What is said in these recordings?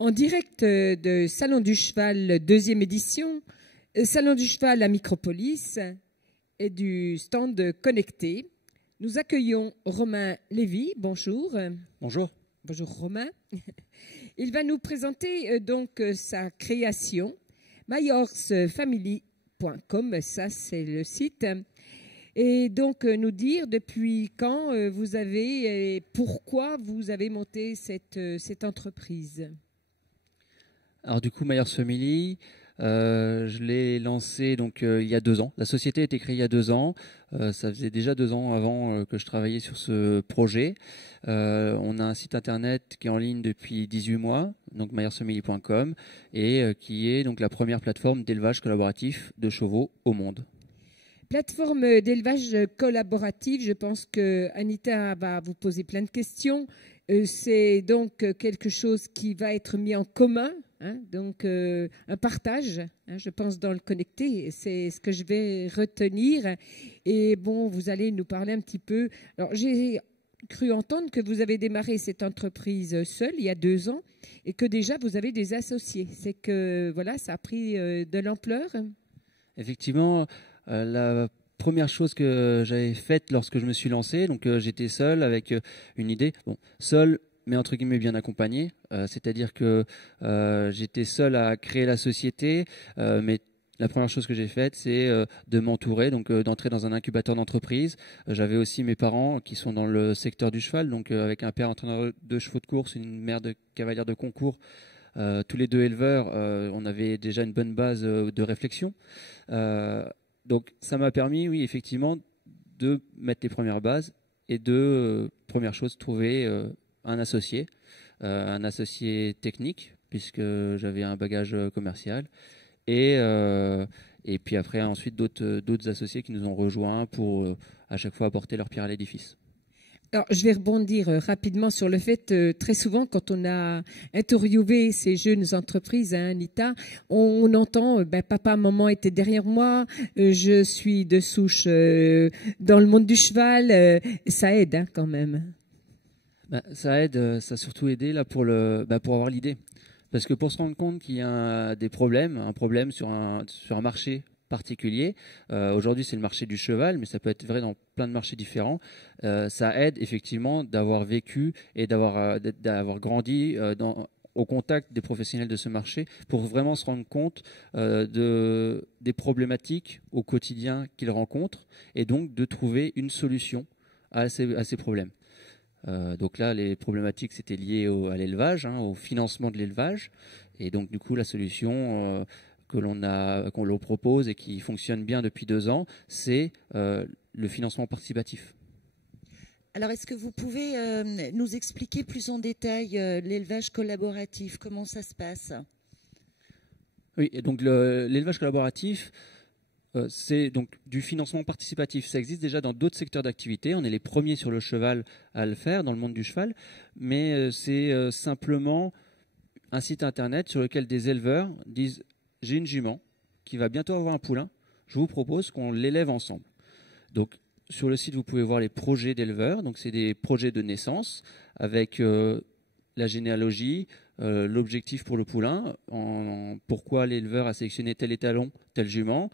En direct de Salon du Cheval, deuxième édition, Salon du Cheval à Micropolis et du stand connecté. Nous accueillons Romain Lévy. Bonjour. Bonjour. Bonjour Romain. Il va nous présenter donc sa création, myhorsefamily.com, ça c'est le site. Et donc nous dire depuis quand vous avez et pourquoi vous avez monté cette entreprise. Alors du coup, My Horse Family, je l'ai lancé donc il y a 2 ans. La société a été créée il y a 2 ans. Ça faisait déjà 2 ans avant que je travaillais sur ce projet. On a un site internet qui est en ligne depuis 18 mois, donc myhorsefamily.com, et qui est donc la première plateforme d'élevage collaboratif de chevaux au monde. Plateforme d'élevage collaboratif, je pense que Anita va vous poser plein de questions. C'est donc quelque chose qui va être mis en commun, hein, donc un partage, hein, je pense, dans le connecté. C'est ce que je vais retenir. Et bon, vous allez nous parler un petit peu. Alors, j'ai cru entendre que vous avez démarré cette entreprise seule il y a 2 ans et que déjà vous avez des associés. C'est que voilà, ça a pris de l'ampleur. Effectivement, la première chose que j'avais faite lorsque je me suis lancé, donc j'étais seul avec une idée, bon, seul mais entre guillemets bien accompagné, c'est-à-dire que j'étais seul à créer la société, mais la première chose que j'ai faite, c'est de m'entourer, donc d'entrer dans un incubateur d'entreprise. J'avais aussi mes parents qui sont dans le secteur du cheval, donc avec un père entraîneur de chevaux de course, une mère de cavalière de concours. Tous les deux éleveurs, on avait déjà une bonne base de réflexion. Donc ça m'a permis, oui, effectivement, de mettre les premières bases et de, première chose, trouver un associé technique, puisque j'avais un bagage commercial, et puis après, ensuite, d'autres associés qui nous ont rejoints pour à chaque fois apporter leur pierre à l'édifice. Alors, je vais rebondir rapidement sur le fait, très souvent, quand on a interviewé ces jeunes entreprises, hein, Anita, on entend papa, maman étaient derrière moi, je suis de souche dans le monde du cheval, ça aide hein, quand même. Ça aide, ça a surtout aidé là, pour avoir l'idée. Parce que pour se rendre compte qu'il y a un problème sur un marché particulier. Aujourd'hui, c'est le marché du cheval, mais ça peut être vrai dans plein de marchés différents. Ça aide effectivement d'avoir vécu et d'avoir grandi au contact des professionnels de ce marché pour vraiment se rendre compte des problématiques au quotidien qu'ils rencontrent et donc de trouver une solution à ces problèmes. Donc là, les problématiques, c'était lié à l'élevage, hein, au financement de l'élevage. Et donc, du coup, la solution qu'on leur propose et qui fonctionne bien depuis 2 ans, c'est le financement participatif. Alors, est-ce que vous pouvez nous expliquer plus en détail l'élevage collaboratif? Comment ça se passe? Oui, et donc l'élevage collaboratif, c'est donc du financement participatif. Ça existe déjà dans d'autres secteurs d'activité. On est les premiers sur le cheval à le faire, dans le monde du cheval. Mais c'est simplement un site internet sur lequel des éleveurs disent « J'ai une jument qui va bientôt avoir un poulain. Je vous propose qu'on l'élève ensemble. » Donc, sur le site, vous pouvez voir les projets d'éleveurs. Donc, c'est des projets de naissance avec la généalogie, l'objectif pour le poulain, pourquoi l'éleveur a sélectionné tel étalon, tel jument,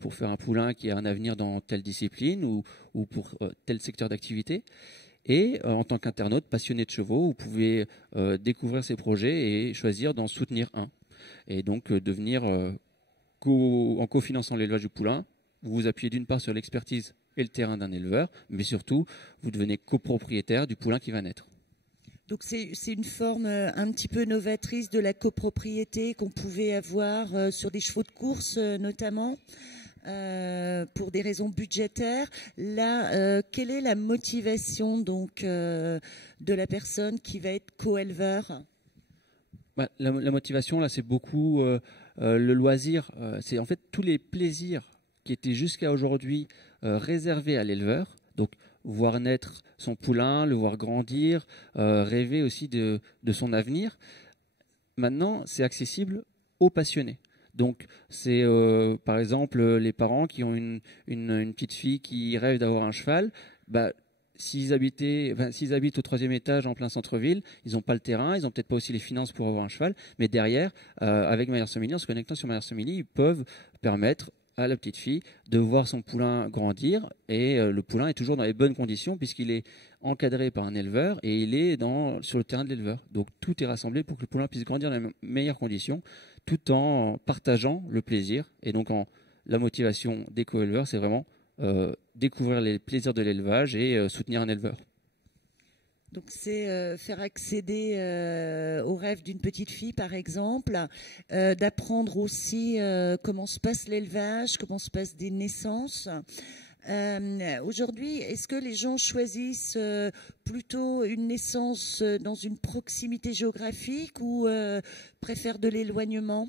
pour faire un poulain qui a un avenir dans telle discipline ou pour tel secteur d'activité. Et en tant qu'internaute passionné de chevaux, vous pouvez découvrir ces projets et choisir d'en soutenir un. Et donc devenir, en cofinançant l'élevage du poulain, vous vous appuyez d'une part sur l'expertise et le terrain d'un éleveur, mais surtout, vous devenez copropriétaire du poulain qui va naître. Donc c'est une forme un petit peu novatrice de la copropriété qu'on pouvait avoir sur des chevaux de course notamment, pour des raisons budgétaires. Là, quelle est la motivation donc de la personne qui va être co-éleveur? La motivation, là, c'est beaucoup le loisir. C'est en fait tous les plaisirs qui étaient jusqu'à aujourd'hui réservés à l'éleveur. Donc, voir naître son poulain, le voir grandir, rêver aussi de son avenir. Maintenant, c'est accessible aux passionnés. Donc, c'est par exemple les parents qui ont une petite fille qui rêve d'avoir un cheval. s'ils habitent au 3e étage en plein centre-ville, ils n'ont pas le terrain, ils n'ont peut-être pas aussi les finances pour avoir un cheval, mais derrière, avec MyHersemilly, en se connectant sur MyHersemilly, ils peuvent permettre à la petite fille de voir son poulain grandir, et le poulain est toujours dans les bonnes conditions puisqu'il est encadré par un éleveur et il est sur le terrain de l'éleveur. Donc tout est rassemblé pour que le poulain puisse grandir dans les meilleures conditions tout en partageant le plaisir. Et donc la motivation des co-éleveurs, c'est vraiment découvrir les plaisirs de l'élevage et soutenir un éleveur. Donc c'est faire accéder au rêve d'une petite fille, par exemple, d'apprendre aussi comment se passe l'élevage, comment se passent des naissances. Aujourd'hui, est-ce que les gens choisissent plutôt une naissance dans une proximité géographique ou préfèrent de l'éloignement ?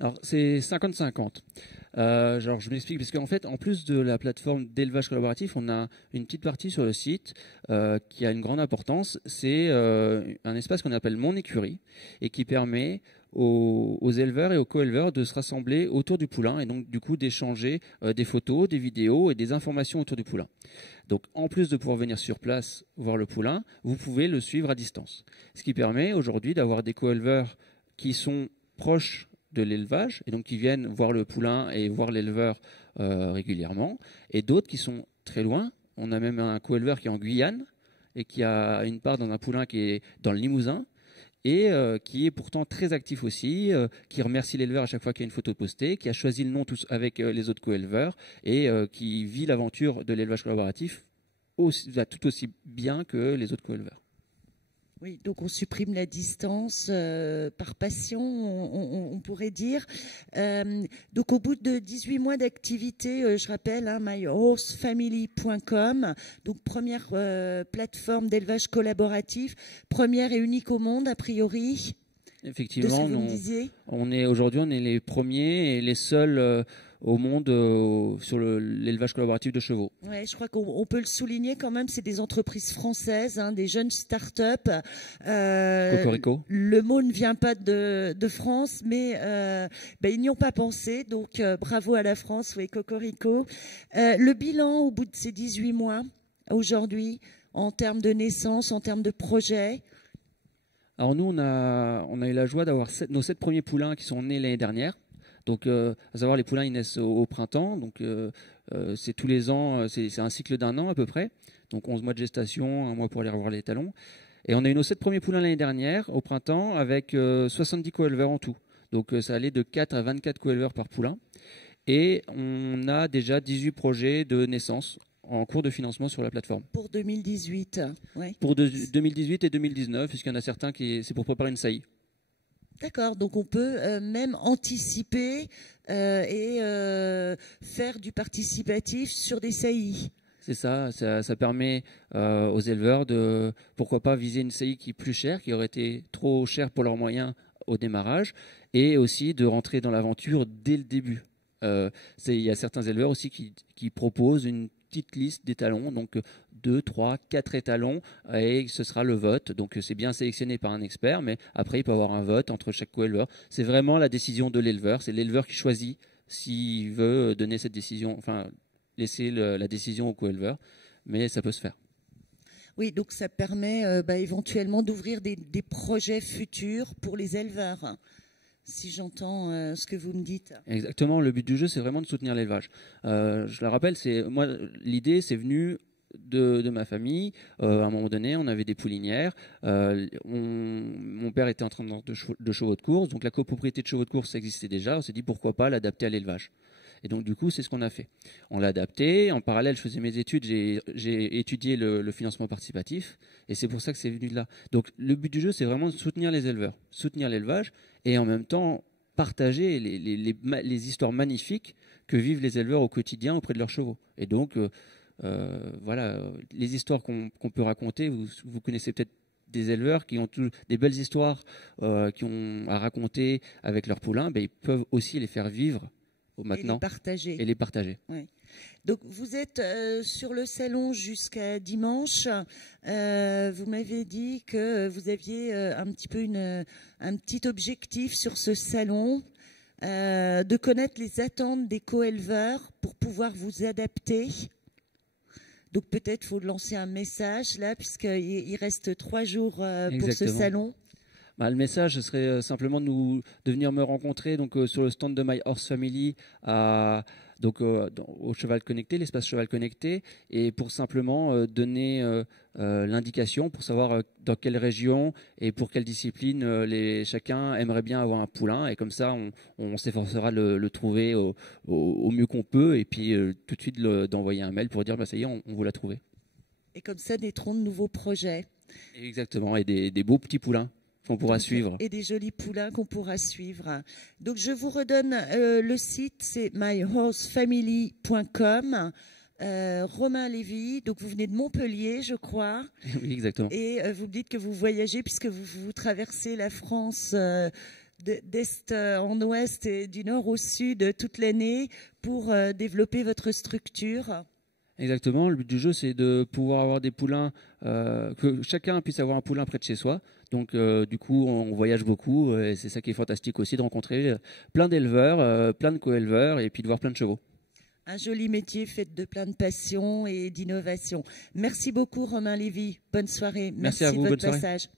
Alors, c'est 50-50. Je m'explique, parce qu'en fait, en plus de la plateforme d'élevage collaboratif, on a une petite partie sur le site qui a une grande importance. C'est un espace qu'on appelle Mon Écurie et qui permet aux éleveurs et aux co-éleveurs de se rassembler autour du poulain et donc du coup d'échanger des photos, des vidéos et des informations autour du poulain. Donc en plus de pouvoir venir sur place voir le poulain, vous pouvez le suivre à distance. Ce qui permet aujourd'hui d'avoir des co-éleveurs qui sont proches de l'élevage et donc qui viennent voir le poulain et voir l'éleveur régulièrement, et d'autres qui sont très loin. On a même un co-éleveur qui est en Guyane et qui a une part dans un poulain qui est dans le Limousin et qui est pourtant très actif aussi, qui remercie l'éleveur à chaque fois qu'il y a une photo postée, qui a choisi le nom tous avec les autres co-éleveurs et qui vit l'aventure de l'élevage collaboratif tout aussi bien que les autres co-éleveurs. Oui, donc on supprime la distance par passion, on pourrait dire. Donc au bout de 18 mois d'activité, je rappelle, myhorsefamily.com, donc première plateforme d'élevage collaboratif, première et unique au monde a priori. Effectivement, aujourd'hui on est les premiers et les seuls au monde sur l'élevage collaboratif de chevaux. Ouais, je crois qu'on peut le souligner quand même, c'est des entreprises françaises, des jeunes start-up. Cocorico. Le mot ne vient pas de France, mais ils n'y ont pas pensé, donc bravo à la France, oui, Cocorico. Le bilan au bout de ces 18 mois, aujourd'hui, en termes de naissance, en termes de projet. Alors nous, on a eu la joie d'avoir nos 7 premiers poulains qui sont nés l'année dernière. Donc, à savoir, les poulains, ils naissent au printemps. Donc, c'est tous les ans, c'est un cycle d'1 an à peu près. Donc, 11 mois de gestation, 1 mois pour aller revoir les talons. Et on a eu nos 7 premiers poulains l'année dernière, au printemps, avec 70 co-éleveurs en tout. Donc, ça allait de 4 à 24 co-éleveurs par poulain. Et on a déjà 18 projets de naissance en cours de financement sur la plateforme. Pour 2018, ouais. Pour 2018 et 2019, puisqu'il y en a certains c'est pour préparer une saillie. D'accord, donc on peut même anticiper et faire du participatif sur des saillies. C'est ça permet aux éleveurs de, pourquoi pas, viser une saillie qui est plus chère, qui aurait été trop chère pour leurs moyens au démarrage, et aussi de rentrer dans l'aventure dès le début. Il y a certains éleveurs aussi qui proposent une petite liste d'étalons, donc 2, 3, 4 étalons, et ce sera le vote. Donc c'est bien sélectionné par un expert, mais après il peut y avoir un vote entre chaque co-éleveur. C'est vraiment la décision de l'éleveur, c'est l'éleveur qui choisit s'il veut donner cette décision, enfin laisser la décision au co-éleveur, mais ça peut se faire. Oui, donc ça permet éventuellement d'ouvrir des projets futurs pour les éleveurs. Si j'entends ce que vous me dites. Exactement, le but du jeu, c'est vraiment de soutenir l'élevage. Je le rappelle, l'idée, c'est venu de ma famille. À un moment donné, on avait des poulinières. Mon père était entraîneur de chevaux de course, donc la copropriété de chevaux de course, ça existait déjà. On s'est dit, pourquoi pas l'adapter à l'élevage. Et donc, du coup, c'est ce qu'on a fait. On l'a adapté. En parallèle, je faisais mes études. J'ai étudié le financement participatif. Et c'est pour ça que c'est venu de là. Donc, le but du jeu, c'est vraiment de soutenir les éleveurs, soutenir l'élevage et en même temps partager les histoires magnifiques que vivent les éleveurs au quotidien auprès de leurs chevaux. Et donc, voilà, les histoires qu'on peut raconter, vous connaissez peut-être des éleveurs qui ont des belles histoires qui ont à raconter avec leurs poulains, ils peuvent aussi les faire vivre maintenant et les partager. Oui. Donc vous êtes sur le salon jusqu'à dimanche. Vous m'avez dit que vous aviez un petit objectif sur ce salon, de connaître les attentes des co-éleveurs pour pouvoir vous adapter. Donc peut-être faut lancer un message là, puisqu'il reste 3 jours pour ce salon. Bah, le message, ce serait simplement de venir me rencontrer donc, sur le stand de My Horse Family au Cheval Connecté, l'espace Cheval Connecté, et pour simplement donner l'indication pour savoir dans quelle région et pour quelle discipline chacun aimerait bien avoir un poulain, et comme ça on s'efforcera de le trouver au mieux qu'on peut, et puis tout de suite d'envoyer un mail pour dire bah, ça y est, on vous l'a trouvé. Et comme ça naîtront de nouveaux projets. Exactement, et des beaux petits poulains qu'on pourra suivre. Et des jolis poulains qu'on pourra suivre. Donc je vous redonne le site, c'est myhorsefamily.com. Romain Lévy, donc vous venez de Montpellier, je crois. Oui, exactement. Et vous me dites que vous voyagez puisque vous traversez la France d'est en ouest et du nord au sud toute l'année pour développer votre structure. Exactement. Le but du jeu, c'est de pouvoir avoir des poulains, que chacun puisse avoir un poulain près de chez soi. Donc, du coup, on voyage beaucoup, et c'est ça qui est fantastique aussi, de rencontrer plein d'éleveurs, plein de co-éleveurs, et puis de voir plein de chevaux. Un joli métier fait de plein de passion et d'innovation. Merci beaucoup, Romain Lévy. Bonne soirée. Merci à vous, de votre bonne soirée. passage.